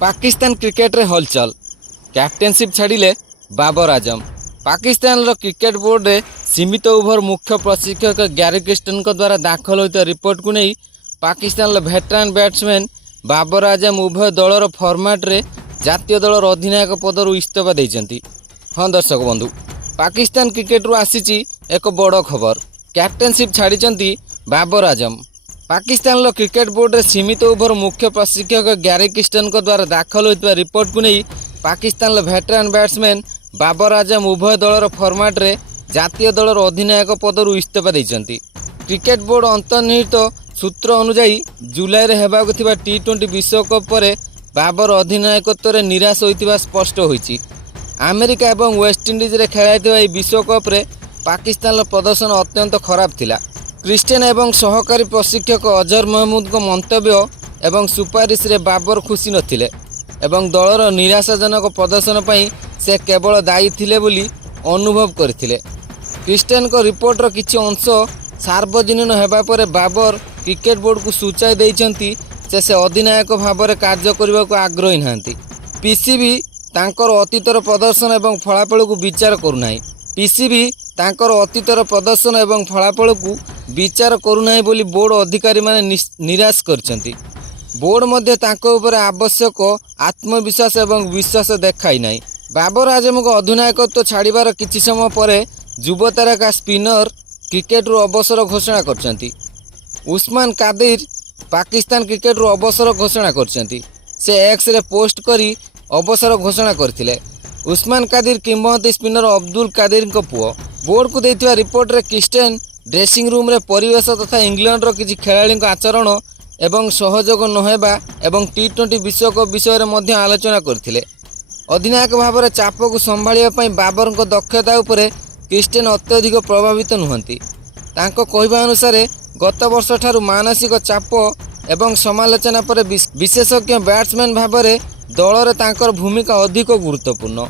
Pakistan cricket रे हलचल कैप्टेनशिप छाड़िले Babar Azam. Pakistan cricket board रे सीमित ओभर मुख्य प्रशिक्षक ग्यारी क्रिस्टन द्वारा दाखल होता रिपोर्ट को नहीं पाकिस्तान भेटरान बैट्समैन बाबर आजम उभय दलर फर्माट रे जातीय दलर अधिनायक पदर इस्तीफा देइछंती। हाँ दर्शक बंधु, पाकिस्तान क्रिकेट रू आसीची एक बड़ खबर। कैप्टेनशिप छाड़ी बाबर आजम। पाकिस्तान क्रिकेट बोर्ड रे सीमित ओभर मुख्य प्रशिक्षक ग्यारी क्रिस्टन द्वारा दाखल होता रिपोर्ट को नहीं पाकिस्तान भेटरान बैट्समैन बाबर आजम उभय दलर फर्माट रे जातीय दलर अधिनायक पदर इस्तीफा देइछंती। क्रिकेट बोर्ड अंतर्निहित सूत्र अनुसार जुलाई रे हेबाकु थिबा टी20 विश्वकप पर बाबर अधिनायकत्व रे निराश होइतिबा स्पष्ट होइछि। अमेरिका एवं वेस्टइंडीज रे खेलाइथिबा एई विश्वकप रे पाकिस्तान प्रदर्शन अत्यंत खराब थिला। क्रिस्टियन एवं सहकारी प्रशिक्षक अजहर महमूद को मंतव्य एवं सुपारिश रे बाबर खुशी नथिले एवं दलर निराशाजनक प्रदर्शन पई से केवल दायी थिले बोली अनुभव करथिले। क्रिस्टियन को रिपोर्ट रो किछि अंश सार्वजनीन हेबा पर बाबर क्रिकेट बोर्ड को सूचाई देइछंती से अधिनायक भाव में कार्य करने को आग्रही नाहांती। पीसीबी तांकर अतीतर प्रदर्शन एवं फलाफल को विचार करूना। पीसीबी तांकर अतीतर प्रदर्शन एवं फलाफल को विचार करूना बोली बोर्ड अधिकारी माने निराश करछंती। बोर्ड मध्य तांको ऊपर आवश्यक आत्मविश्वास एवं विश्वास देखाई नाही। बाबर आजम को अधिनायकत्व छाड़िबार किछि समय पर युव तारका स्पिनर क्रिकेट रू अवसर घोषणा करछंती। उस्मान कादिर पाकिस्तान क्रिकेट रू अवसर घोषणा करछंती। से एक्स रे पोस्ट करी अवसर घोषणा करथिले। उस्मान कादिर किंबदंती स्पिनर अब्दुल कादिर को पुओ। बोर्ड को देथिबा रिपोर्ट रे क्रिस्टियन ड्रेसिंग रूम रे परिवेश तथा इंग्लैंड रो किछि खेलाड़ी आचरण एवं सहयोग नहेबा एवं टी20 विश्वकप विषय रे मध्य आलोचना करथिले। अधिनायक भाव में चाप को संभाळिबा पई बाबर को दक्षता उपरे क्रिस्टियन अत्यधिक प्रभावित नुहंती। तांको कहवा अनुसार गत वर्ष ठारू मानसिक चाप एवं समालोचना पर विशेषज्ञ बैट्समैन भाव में दल रे तांकर भूमिका अधिक गुरुत्वपूर्ण।